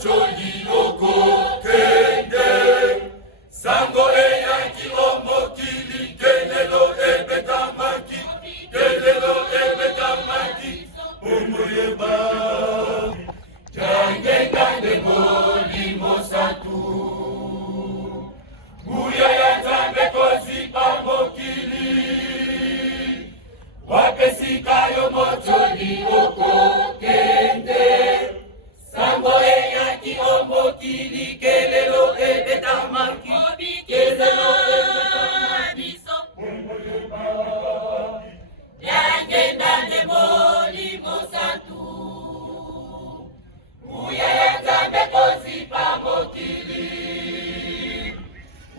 mocholi oko kende sango eyaki omokili kelelo ebetamaki kelelo ebetamaki omoyeba jangengande molimo satu nguya ya Nzambe kozipa mokili wapesikayo mocholi oko kende sango eyaki omokili kelelo ebetamaki kelelo ebetamaki yangendane molimo santu nguya ya Nzambe kozipa mokili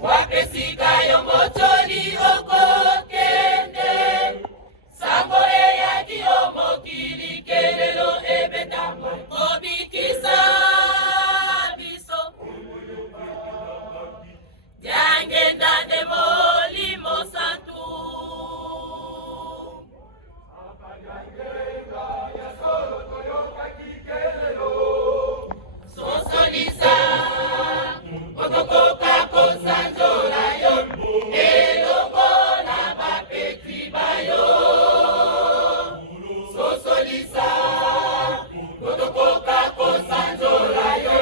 wapesikayo mocholi oko kende sango eyaki omokili kelelo ebetamaki obikisa biso yangendane molimo santu sosolisa otokoka kosanzola yo elongo na bapeti bayo sosolisa otokoka kosanzola yo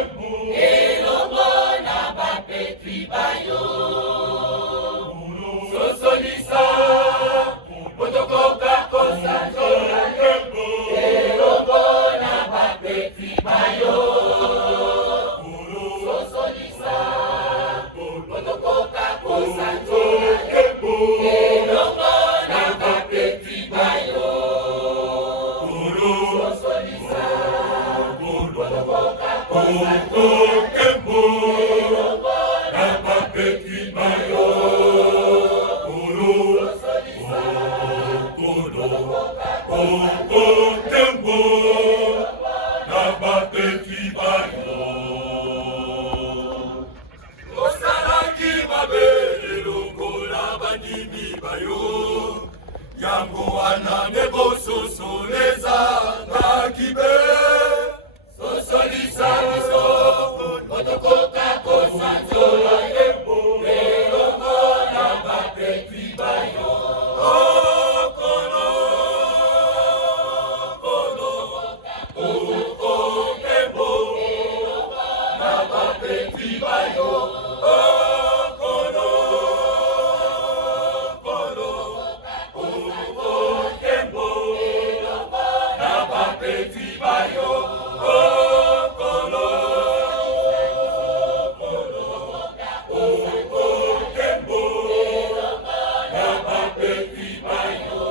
elongo na bapeti bayo sosolisa otokoka kosanzola yo elongo na bapeti bayo sosolisa otokoka kosanzola yo elongo na bapeti bayo sosolisa otokoka kosanzola elongo na bapeti bayo sosolisa otokoka na bapeti bayo osalaki mabele lokola bandimi bayo yango wana nde bososoleza ngakibe sosolisa biso otokoka kosanzola elongo na bapeti bayo okolo okembo na bapeti bayo okolo okembo na bapeti bayo okolo okembo na bapeti bayo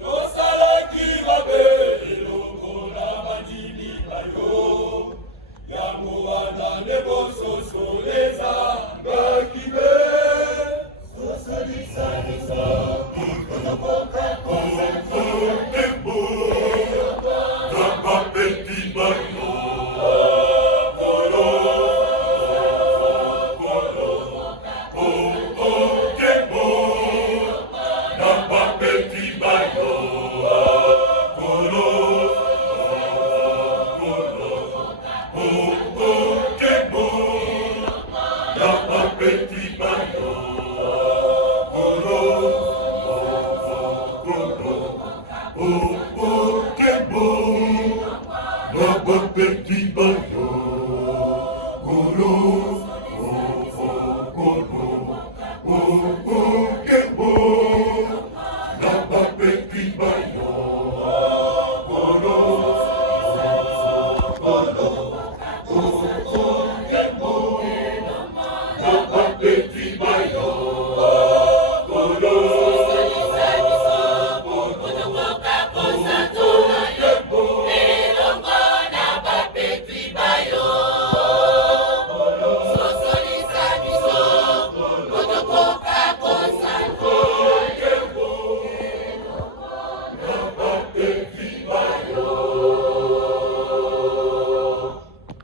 tosalaki mabele lokola bandimi bayo yango wana nde bososoleza ngakibe sosolisa biso otokoka kosanzola na bapeti bayo okolo okembo na bapeti bayo okolo okembo na bapeti bayo okembo na bapeti bayo okembo na bapeti bayo